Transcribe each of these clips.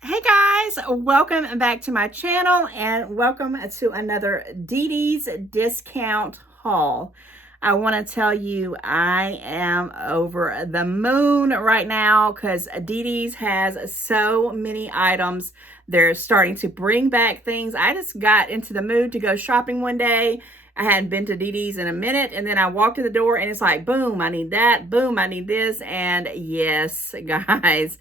Hey guys, welcome back to my channel and welcome to another DD's discount haul. I want to tell you I am over the moon right now because DD's has so many items. They're starting to bring back things. I just got into the mood to go shopping one day. I hadn't been to DD's in a minute, and then I walked in the door and it's like, boom, I need that, boom, I need this. And yes, guys,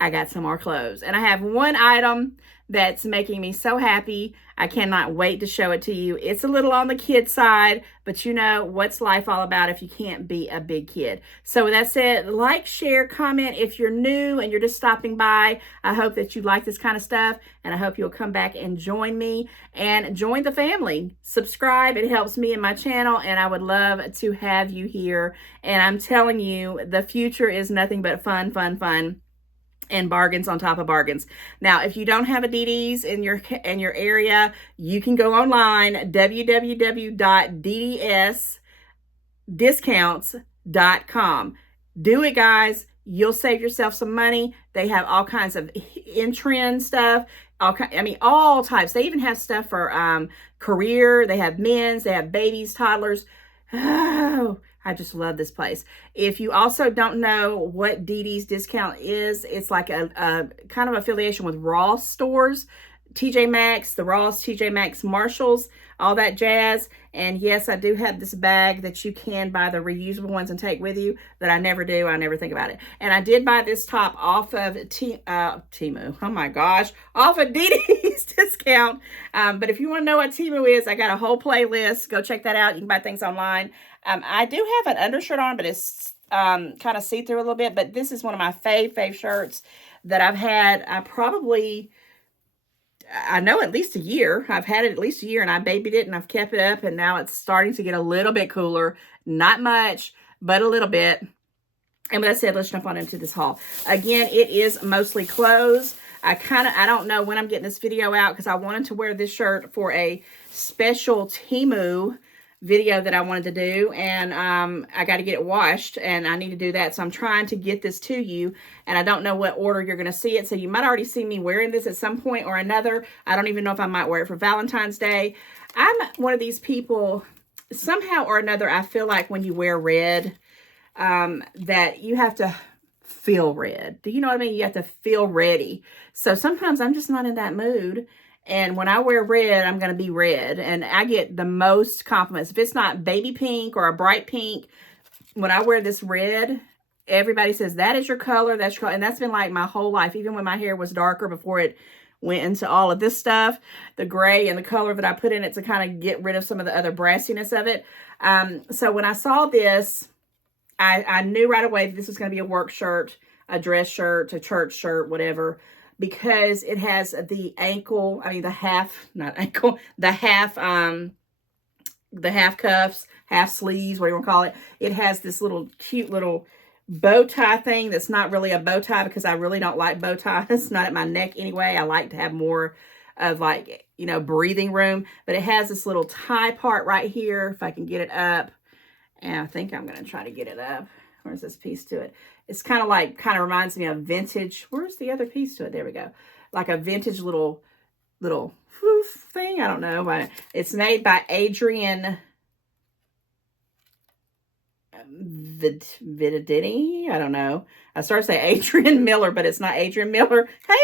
I got some more clothes. And I have one item that's making me so happy. I cannot wait to show it to you. It's a little on the kid side, but you know, what's life all about if you can't be a big kid? So with that said, like, share, comment if you're new and you're just stopping by. I hope that you like this kind of stuff, and I hope you'll come back and join me and join the family. Subscribe. It helps me and my channel, and I would love to have you here. And I'm telling you, the future is nothing but fun, fun, fun, and bargains on top of bargains. Now, if you don't have a DD's in your area, you can go online, www.ddsdiscounts.com. Do it, guys. You'll save yourself some money. They have all kinds of in-trend stuff. All types. They even have stuff for career. They have men's. They have babies, toddlers. Oh, I just love this place. If you also don't know what DD's discount is, it's like a kind of affiliation with Ross stores, TJ Maxx, the Ross, TJ Maxx, Marshalls, all that jazz. And yes, I do have this bag that you can buy the reusable ones and take with you, that I never do. I never think about it. And I did buy this top off of Temu. Oh my gosh, off of DD's discount. But if you want to know what Temu is, I got a whole playlist. Go check that out. You can buy things online. I do have an undershirt on, but it's kind of see-through a little bit. But this is one of my fave shirts that I've had I know at least a year. I've had it at least a year, and I babied it and I've kept it up, and now it's starting to get a little bit cooler. Not much, but a little bit. And with that said, let's jump on into this haul. Again, it is mostly clothes. I don't know when I'm getting this video out because I wanted to wear this shirt for a special Temu video that I wanted to do, and I got to get it washed, and I need to do that. So I'm trying to get this to you, and I don't know what order you're going to see it. So you might already see me wearing this at some point or another. I don't even know if I might wear it for Valentine's Day. I'm one of these people, somehow or another, I feel like when you wear red, that you have to feel red. Do you know what I mean? You have to feel ready. So sometimes I'm just not in that mood. And when I wear red, I'm going to be red. And I get the most compliments. If it's not baby pink or a bright pink, when I wear this red, everybody says, that is your color. That's your color. And that's been like my whole life. Even when my hair was darker before it went into all of this stuff, the gray and the color that I put in it to kind of get rid of some of the other brassiness of it. So when I saw this, I knew right away that this was going to be a work shirt, a dress shirt, a church shirt, whatever, because it has the ankle, the half, not ankle, the half cuffs, half sleeves, whatever you want to call it. It has this little cute little bow tie thing that's not really a bow tie because I really don't like bow ties, not at my neck anyway. I like to have more of breathing room, but it has this little tie part right here, if I can get it up. And I think I'm going to try to get it up. Where's this piece to it? It's kind of reminds me of vintage. Where's the other piece to it? There we go. Like a vintage little thing. I don't know. But it's made by Adrian Vididini. I don't know. I started to say Adrian Miller, but it's not Adrian Miller. Hey,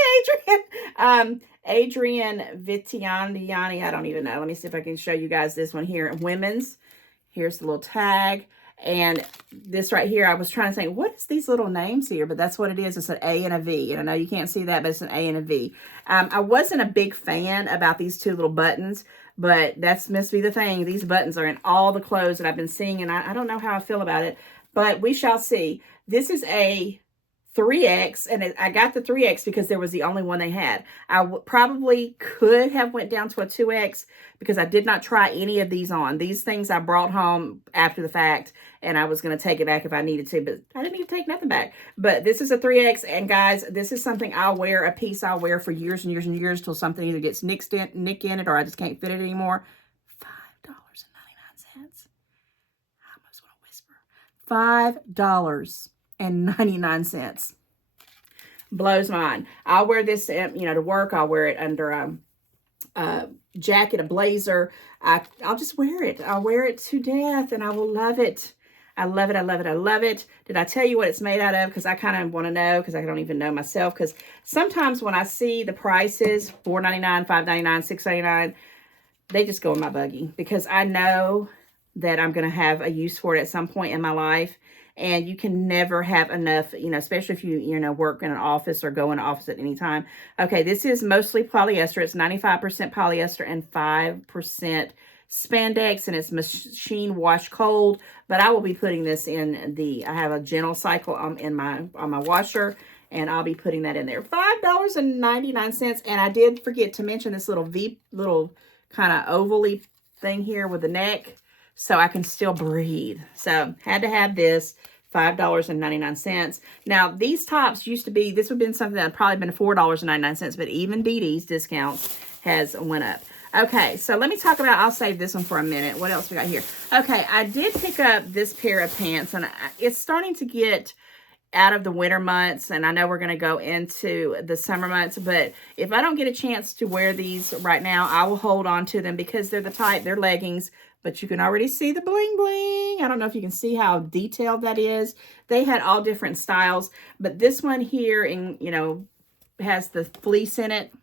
Adrian. Adrian Vitiani. I don't even know. Let me see if I can show you guys this one here. Women's. Here's the little tag. And this right here, I was trying to think, what is these little names here? But that's what it is. It's an A and a V. And I know you can't see that, but it's an A and a V. I wasn't a big fan about these two little buttons, but that's must be the thing. These buttons are in all the clothes that I've been seeing, and I don't know how I feel about it, but we shall see. This is a 3X, and I got the 3X because there was the only one they had. I probably could have went down to a 2X because I did not try any of these on. These things I brought home after the fact, and I was going to take it back if I needed to, but I didn't need to take nothing back. But this is a 3X, and guys, this is something I'll wear, a piece I'll wear for years and years and years till something either gets nick in it or I just can't fit it anymore. $5.99. I almost want to whisper. $5.99. Blows my mind. I'll wear this, to work. I'll wear it under a jacket, a blazer. I'll just wear it. I'll wear it to death, and I will love it. I love it. I love it. I love it. Did I tell you what it's made out of? Because I kind of want to know, because I don't even know myself. Because sometimes when I see the prices, $4.99, $5.99, $6.99, they just go in my buggy. Because I know that I'm going to have a use for it at some point in my life. And you can never have enough, especially if you work in an office or go in an office at any time. Okay, this is mostly polyester. It's 95% polyester and 5% spandex, and it's machine wash cold. But I will be putting this in I have a gentle cycle on my washer, and I'll be putting that in there. $5.99. And I did forget to mention this little kind of ovally thing here with the neck, so I can still breathe. So had to have this. $5.99. Now, these tops used to be, this would have been something that would probably been $4.99, but even Dee Dee's discounts has went up. Okay, so let me talk about, I'll save this one for a minute. What else we got here? Okay, I did pick up this pair of pants, and it's starting to get out of the winter months, and I know we're going to go into the summer months, but if I don't get a chance to wear these right now, I will hold on to them because they're the type, they're leggings, but you can already see the bling bling. I don't know if you can see how detailed that is. They had all different styles, but this one here, has the fleece in it.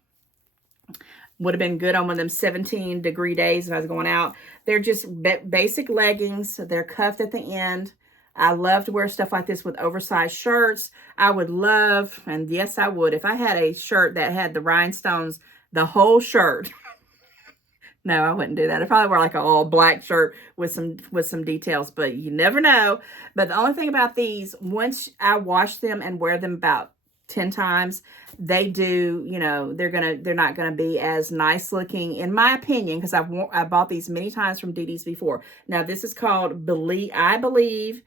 Would have been good on one of them 17-degree days if I was going out. They're just basic leggings. They're cuffed at the end. I love to wear stuff like this with oversized shirts. I would love, and yes, I would, if I had a shirt that had the rhinestones, the whole shirt. No, I wouldn't do that. I'd probably wear like an all black shirt with some details, but you never know. But the only thing about these, once I wash them and wear them about 10 times, they do, they're not gonna be as nice looking, in my opinion, because I bought these many times from Dee Dee's before. Now this is called I Believe.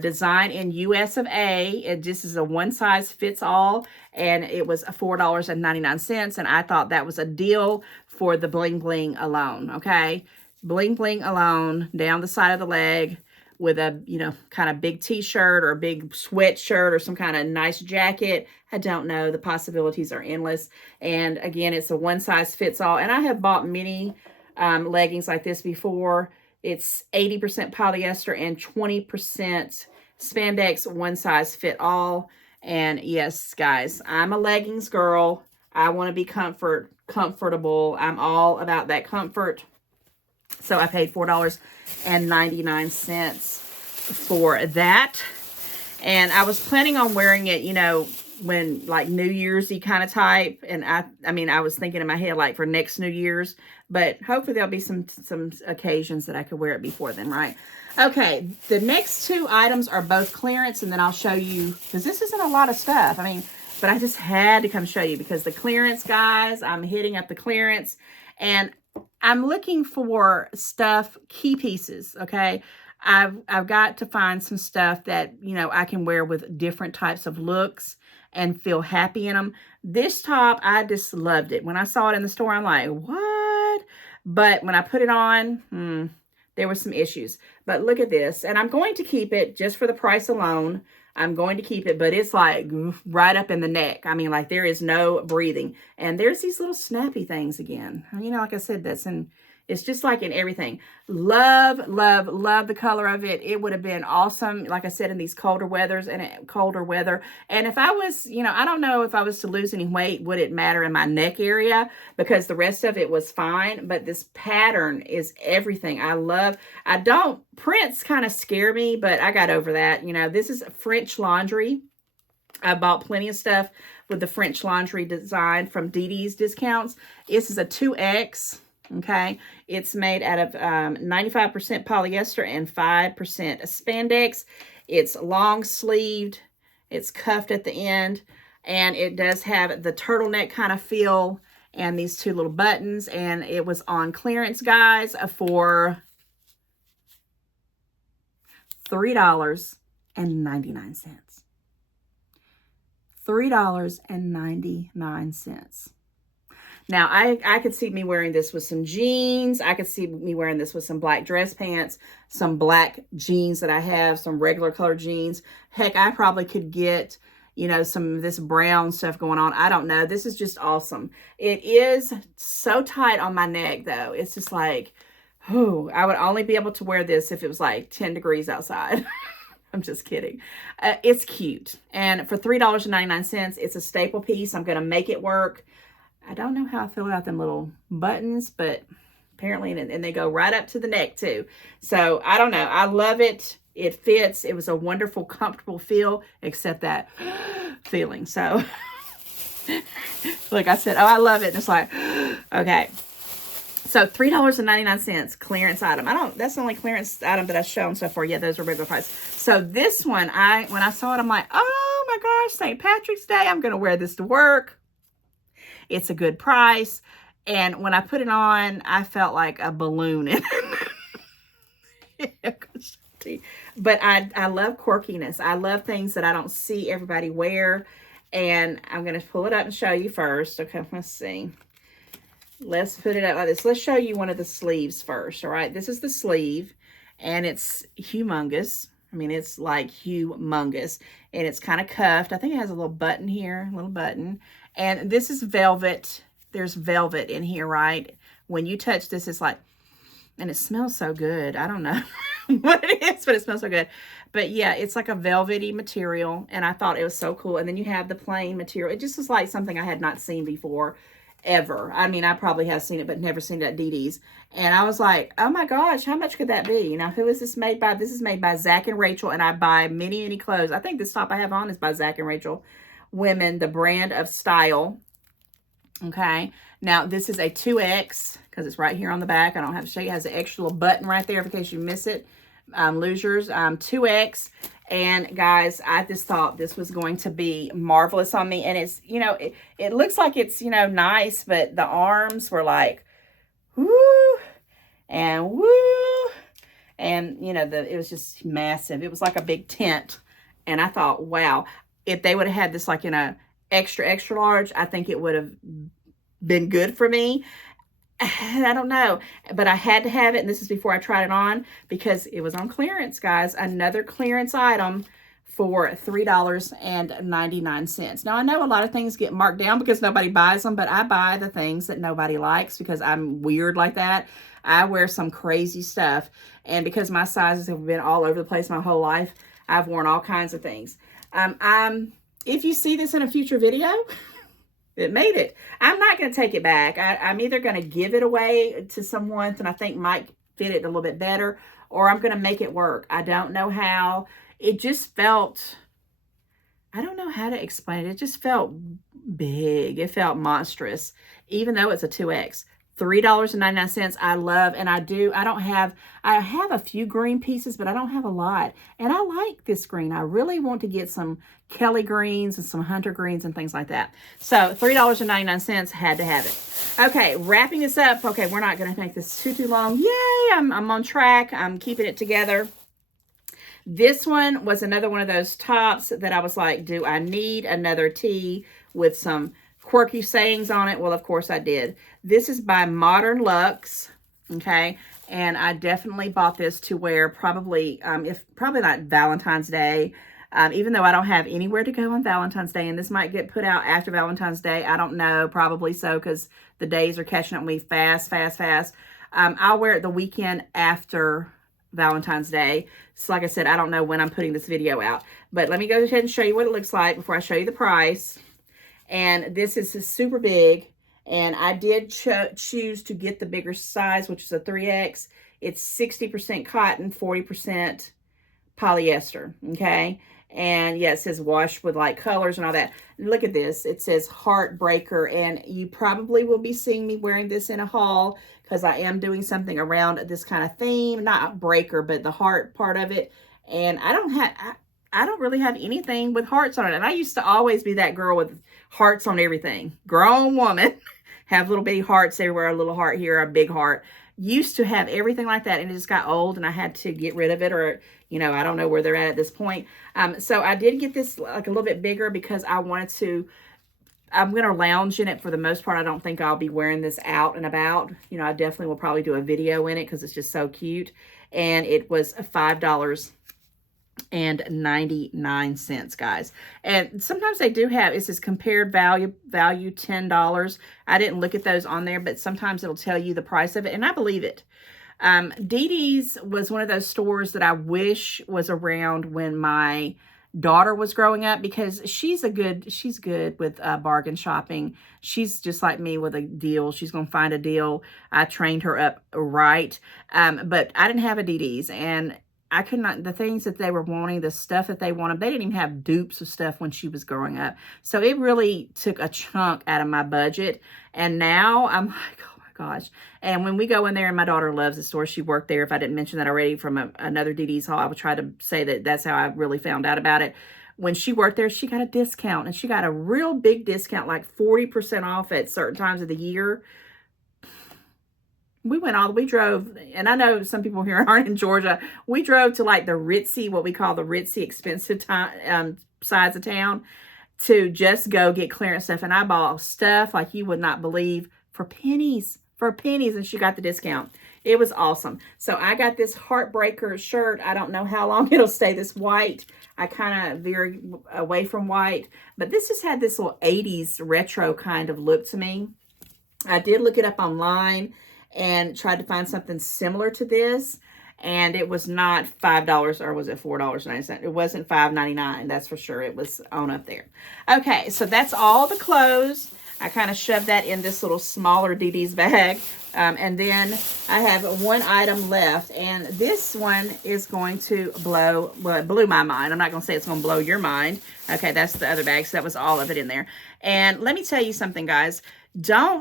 Design in US of A. This is a one size fits all, and it was $4.99, and I thought that was a deal for the bling bling alone. Okay, bling bling alone down the side of the leg with a kind of big t-shirt or a big sweatshirt or some kind of nice jacket. I don't know, the possibilities are endless. And again, it's a one size fits all, and I have bought many leggings like this before. It's 80% polyester and 20% spandex, one size fit all. And yes, guys, I'm a leggings girl. I want to be comfortable. I'm all about that comfort. So I paid $4.99 for that. And I was planning on wearing it, when like New Year's-y kind of type. And I was thinking in my head like for next New Year's, but hopefully there'll be some occasions that I could wear it before then, right? Okay, the next two items are both clearance, and then I'll show you, because this isn't a lot of stuff. But I just had to come show you because the clearance, guys, I'm hitting up the clearance, and I'm looking for stuff, key pieces, okay? I've got to find some stuff that, I can wear with different types of looks and feel happy in them. This top, I just loved it. When I saw it in the store, I'm like, what? But when I put it on, there were some issues. But look at this. And I'm going to keep it just for the price alone. I'm going to keep it, but it's like right up in the neck. Like there is no breathing. And there's these little snappy things again. Like I said, it's just like in everything. Love, love, love the color of it. It would have been awesome, like I said, in these colder weather. And if I was, I don't know if I was to lose any weight, would it matter in my neck area? Because the rest of it was fine. But this pattern is everything. Prints kind of scare me, but I got over that. This is French Laundry. I bought plenty of stuff with the French Laundry design from Dee Dee's discounts. This is a 2X. Okay, it's made out of 95% polyester and 5% spandex. It's long sleeved. It's cuffed at the end, and it does have the turtleneck kind of feel and these two little buttons. And it was on clearance, guys, for $3.99. $3.99. Now, I could see me wearing this with some jeans. I could see me wearing this with some black dress pants, some black jeans that I have, some regular color jeans. Heck, I probably could get, you know, some of this brown stuff going on. I don't know. This is just awesome. It is so tight on my neck, though. It's just like, oh, I would only be able to wear this if it was like 10 degrees outside. I'm just kidding. It's cute. And for $3.99, it's a staple piece. I'm going to make it work. I don't know how I feel about them little buttons, but apparently, and they go right up to the neck too. So I don't know. I love it. It fits. It was a wonderful, comfortable feel, except that feeling. So like I said, oh, I love it. And it's like, okay. So $3.99 clearance item. That's the only clearance item that I've shown so far. Yeah, those are regular price. So this one, when I saw it, I'm like, oh my gosh, St. Patrick's Day. I'm going to wear this to work. It's a good price. And when I put it on, I felt like a balloon in it. But I love quirkiness. I love things that I don't see everybody wear. And I'm going to pull it up and show you first. Okay, let's see. Let's put it up like this. Let's show you one of the sleeves first, all right? This is the sleeve, and it's humongous. I mean, it's like humongous, and it's kind of cuffed. I think it has a little button here, a little button. And this is velvet. There's velvet in here, right? When you touch this, it's like, and it smells so good. I don't know what it is, but it smells so good. But yeah, it's like a velvety material, and I thought it was so cool. And then you have the plain material. It just was like something I had not seen before, ever. I mean, I probably have seen it, but never seen it at DD's. And I was like, oh my gosh, how much could that be? Now, who is this made by? This is made by Zach and Rachel, and I buy many, many clothes. I think this top I have on is by Zach and Rachel Women, the brand of style. Okay, now this is a 2X, because it's right here on the back. I don't have to show you. It has an extra little button right there in case you miss it. Lose yours. 2X. And guys, I just thought this was going to be marvelous on me. And it's, you know, it looks like it's, you know, nice, but the arms were like, woo, and woo. And, you know, it was just massive. It was like a big tent. And I thought, wow, if they would have had this like in a extra, extra large, I think it would have been good for me. I don't know, but I had to have it, and this is before I tried it on because it was on clearance, guys. Another clearance item for $3.99. Now, I know a lot of things get marked down because nobody buys them, but I buy the things that nobody likes because I'm weird like that. I wear some crazy stuff, and because my sizes have been all over the place my whole life, I've worn all kinds of things. If you see this in a future video, it made it. I'm not going to take it back. I'm either going to give it away to someone that I think might fit it a little bit better, or I'm going to make it work. I don't know how. It just felt, I don't know how to explain it. It just felt big. It felt monstrous, even though it's a 2X. $3.99 I love, and I have a few green pieces, but I don't have a lot. And I like this green. I really want to get some Kelly greens and some hunter greens and things like that. So $3.99, had to have it. Okay, wrapping this up. Okay, we're not going to make this too long. Yay, I'm on track. I'm keeping it together. This one was another one of those tops that I was like, do I need another tee with some quirky sayings on it? Well, of course I did. This is by Modern Luxe, okay? And I definitely bought this to wear probably, probably not Valentine's Day, even though I don't have anywhere to go on Valentine's Day, and this might get put out after Valentine's Day. I don't know, probably so, because the days are catching up with me fast. I'll wear it the weekend after Valentine's Day. So like I said, I don't know when I'm putting this video out, but let me go ahead and show you what it looks like before I show you the price. And this is super big, and I did choose to get the bigger size, which is a 3X. It's 60% cotton, 40% polyester, okay? And yeah, it says wash with light colors and all that. And look at this. It says Heartbreaker, and you probably will be seeing me wearing this in a haul because I am doing something around this kind of theme. Not breaker, but the heart part of it. And I don't really have anything with hearts on it. And I used to always be that girl with hearts on everything. Grown woman, have little bitty hearts everywhere, a little heart here, a big heart. Used to have everything like that, and it just got old, and I had to get rid of it, or, you know, I don't know where they're at this point. So I did get this like a little bit bigger because I wanted to, I'm going to lounge in it for the most part. I don't think I'll be wearing this out and about. You know, I definitely will probably do a video in it because it's just so cute. And it was $5 and 99 cents, guys. And sometimes they do have, it says compared value $10. I didn't look at those on there, but sometimes it'll tell you the price of it, and I believe it. DD's was one of those stores that I wish was around when my daughter was growing up, because she's good with bargain shopping. She's just like me with a deal. She's going to find a deal. I trained her up right. But I didn't have a DD's, and I could not, the things that they were wanting, the stuff that they wanted, they didn't even have dupes of stuff when she was growing up. So it really took a chunk out of my budget. And now I'm like, oh my gosh. And when we go in there, and my daughter loves the store, she worked there. If I didn't mention that already from another DD's haul, I would try to say that that's how I really found out about it. When she worked there, she got a discount, and she got a real big discount, like 40% off at certain times of the year. We drove, and I know some people here aren't in Georgia. We drove to like the ritzy, what we call the ritzy expensive sides of town, to just go get clearance stuff. And I bought stuff like you would not believe for pennies, and she got the discount. It was awesome. So I got this Heartbreaker shirt. I don't know how long it'll stay this white. I kind of veered away from white, but this just had this little 80s retro kind of look to me. I did look it up online and tried to find something similar to this, and it was not $5, or was it $4.90? It wasn't $5.99, that's for sure. It was on up there. Okay, so that's all the clothes. I kind of shoved that in this little smaller DD's bag, and then I have one item left, and this one is going to it blew my mind. I'm not going to say it's going to blow your mind. Okay, that's the other bag, so that was all of it in there. And let me tell you something, guys.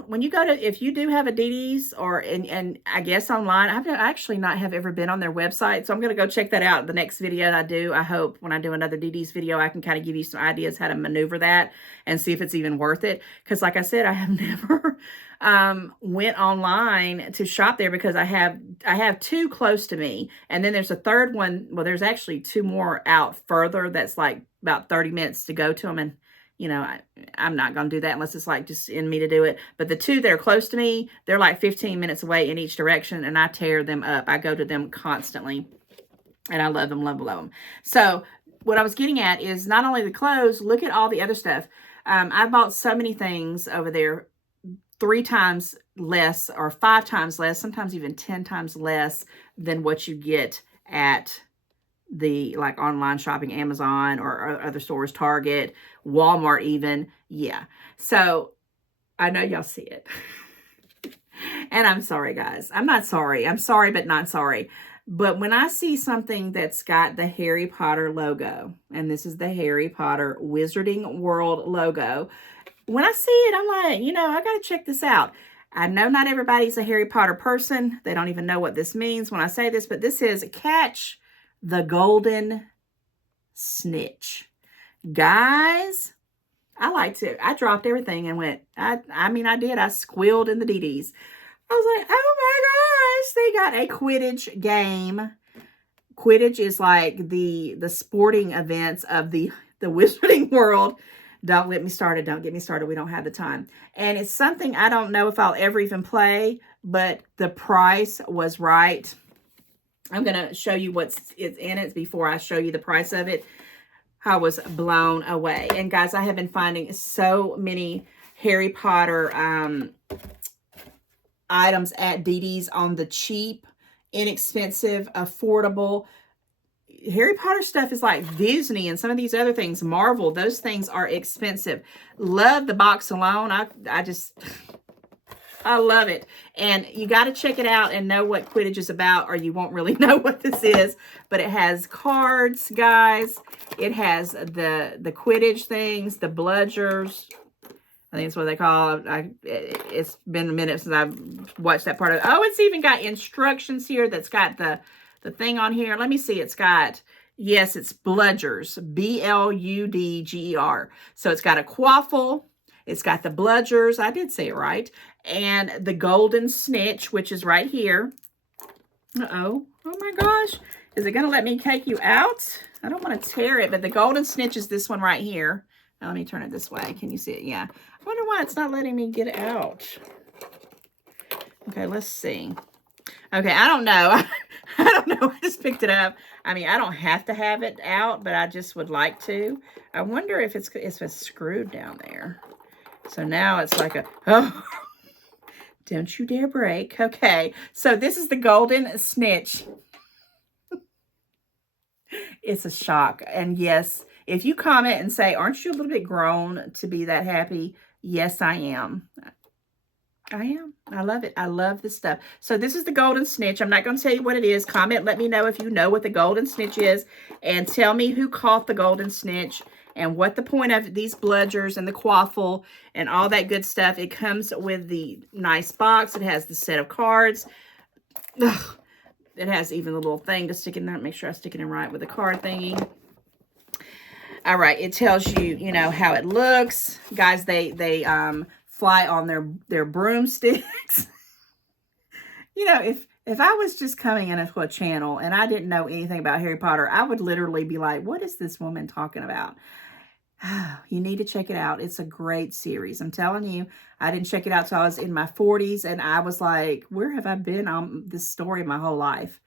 When you go to, if you do have a DD's, or, and I guess online, I've actually not have ever been on their website, so I'm going to go check that out in the next video I do. I hope when I do another DD's video, I can kind of give you some ideas how to maneuver that and see if it's even worth it. Because like I said, I have never went online to shop there, because I have two close to me, and then there's a third one. Well, there's actually two more out further that's like about 30 minutes to go to them, and you know, I'm not going to do that unless it's like just in me to do it. But the two that are close to me, they're like 15 minutes away in each direction, and I tear them up. I go to them constantly, and I love them, love, love them. So what I was getting at is not only the clothes, look at all the other stuff. I bought so many things over there 3 times less, or 5 times less, sometimes even 10 times less than what you get at the like online shopping, Amazon or other stores, Target, Walmart even. Yeah. So I know y'all see it. And I'm sorry, guys. I'm not sorry. I'm sorry, but not sorry. But when I see something that's got the Harry Potter logo, and this is the Harry Potter Wizarding World logo, when I see it, I'm like, you know, I got to check this out. I know not everybody's a Harry Potter person. They don't even know what this means when I say this, but this is Catch the Golden Snitch. Guys, I dropped everything and went, I mean, I did. I squealed in the DD's. I was like, oh my gosh, they got a Quidditch game. Quidditch is like the sporting events of the Wizarding World. Don't get me started. Don't get me started. We don't have the time. And it's something I don't know if I'll ever even play, but the price was right. I'm going to show you what's in it before I show you the price of it. I was blown away. And guys, I have been finding so many Harry Potter items at DD's on the cheap, inexpensive, affordable. Harry Potter stuff is like Disney and some of these other things, Marvel, those things are expensive. Love the box alone. I love it. And you got to check it out and know what Quidditch is about, or you won't really know what this is. But it has cards, guys. It has the Quidditch things, the bludgers. I think that's what they call it. It's been a minute since I've watched that part of it. Oh, it's even got instructions here that's got the thing on here. Let me see. It's got, yes, it's bludgers. B-L-U-D-G-E-R. So it's got a quaffle. It's got the bludgers. I did say it right. And the golden snitch, which is right here. Uh-oh. Oh my gosh. Is it going to let me take you out? I don't want to tear it, but the golden snitch is this one right here. Now, let me turn it this way. Can you see it? Yeah. I wonder why it's not letting me get it out. Okay, let's see. Okay, I don't know. I don't know. I just picked it up. I mean, I don't have to have it out, but I just would like to. I wonder if it's screwed down there. So now it's like a, oh, don't you dare break. Okay, so this is the Golden Snitch. It's a shock. And yes, if you comment and say, aren't you a little bit grown to be that happy? Yes, I am. I am. I love it. I love this stuff. So this is the Golden Snitch. I'm not going to tell you what it is. Comment, let me know if you know what the Golden Snitch is. And tell me who caught the Golden Snitch and what the point of these bludgers and the quaffle and all that good stuff. It comes with the nice box. It has the set of cards. Ugh. It has even a little thing to stick in there. Make sure I stick it in right with the card thingy. All right. It tells you, you know, how it looks. Guys, they fly on their broomsticks. You know, if I was just coming into a channel and I didn't know anything about Harry Potter, I would literally be like, what is this woman talking about? You need to check it out. It's a great series. I'm telling you, I didn't check it out till I was in my 40s, and I was like, where have I been on this story my whole life?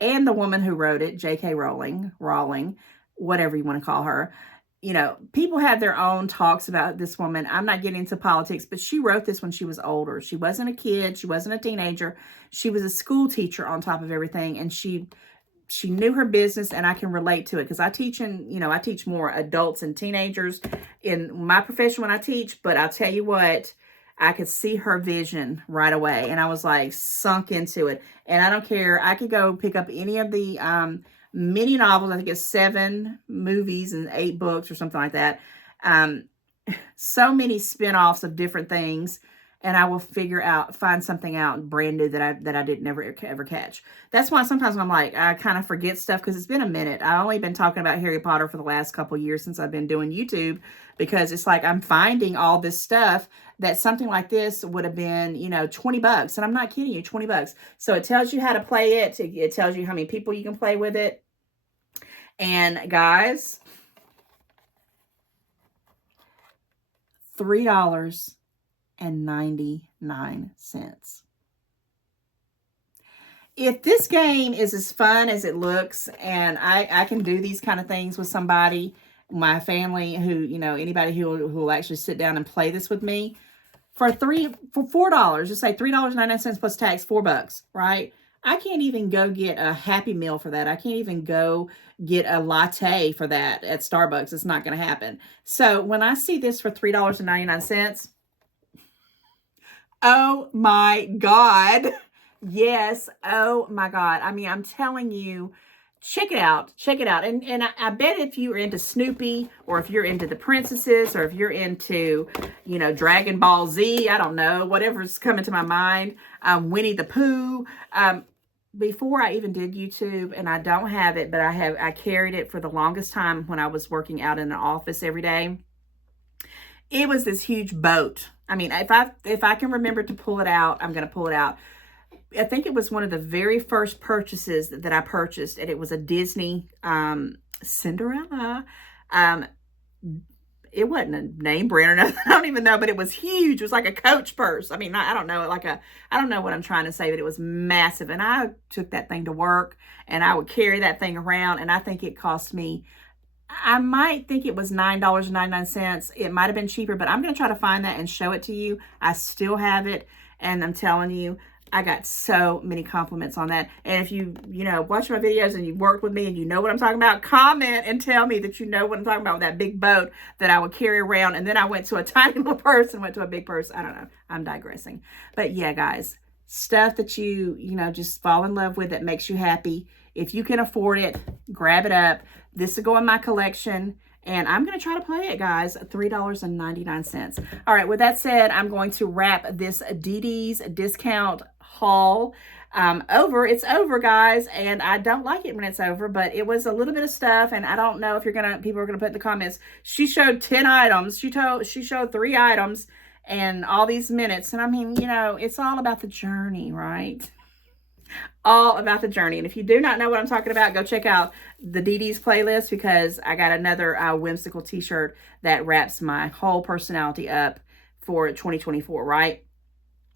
And the woman who wrote it, J.K. Rowling, whatever you want to call her, you know, people have their own talks about this woman. I'm not getting into politics, but she wrote this when she was older. She wasn't a kid. She wasn't a teenager. She was a school teacher on top of everything, and she knew her business, and I can relate to it because I teach I teach more adults and teenagers in my profession when I teach, but I'll tell you what, I could see her vision right away, and I was like sunk into it. And I don't care. I could go pick up any of the mini novels. I think it's 7 movies and 8 books or something like that. So many spin-offs of different things. And I will find something out brand new that I didn't ever catch. That's why sometimes I'm like, I kind of forget stuff because it's been a minute. I've only been talking about Harry Potter for the last couple of years since I've been doing YouTube, because it's like I'm finding all this stuff that something like this would have been, you know, $20. And I'm not kidding you, $20. So it tells you how to play it. It tells you how many people you can play with it. And guys, $3.99. If this game is as fun as it looks, and I can do these kind of things with somebody, my family, who, you know, anybody who will actually sit down and play this with me, for $4, just say $3.99 plus tax, $4, right? I can't even go get a Happy Meal for that. I can't even go get a latte for that at Starbucks. It's not going to happen. So when I see this for $3.99, oh my God. Yes. Oh my God. I mean, I'm telling you, check it out. Check it out. And I bet if you're into Snoopy, or if you're into the princesses, or if you're into, you know, Dragon Ball Z, I don't know, whatever's coming to my mind, Winnie the Pooh, before I even did YouTube, and I don't have it, but I carried it for the longest time when I was working out in an office every day. It was this huge boat. I mean, if I can remember to pull it out, I'm going to pull it out. I think it was one of the very first purchases that I purchased, and it was a Disney Cinderella. It wasn't a name brand or nothing. I don't even know, but it was huge. It was like a Coach purse. I mean, I don't know, I don't know what I'm trying to say, but it was massive. And I took that thing to work, and I would carry that thing around, and I think it cost me, I might think it was $9.99. It might have been cheaper, but I'm going to try to find that and show it to you. I still have it, and I'm telling you, I got so many compliments on that. And if you watch my videos and you worked with me and you know what I'm talking about, comment and tell me that you know what I'm talking about with that big boat that I would carry around. And then I went to a tiny little purse and went to a big purse. I don't know. I'm digressing. But yeah, guys, stuff that you just fall in love with that makes you happy. If you can afford it, grab it up. This will go in my collection. And I'm going to try to play it, guys. $3.99. All right, with that said, I'm going to wrap this DD's discount haul over. It's over, guys, and I don't like it when it's over, but it was a little bit of stuff, and I don't know if people are going to put in the comments, she showed 10 items. She showed 3 items and all these minutes. And I mean, it's all about the journey, right? All about the journey. And if you do not know what I'm talking about, go check out the DD's playlist, because I got another whimsical t-shirt that wraps my whole personality up for 2024, right?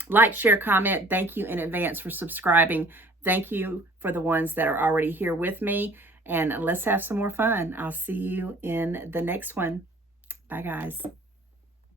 Like, share, comment. Thank you in advance for subscribing. Thank you for the ones that are already here with me. And let's have some more fun. I'll see you in the next one. Bye, guys.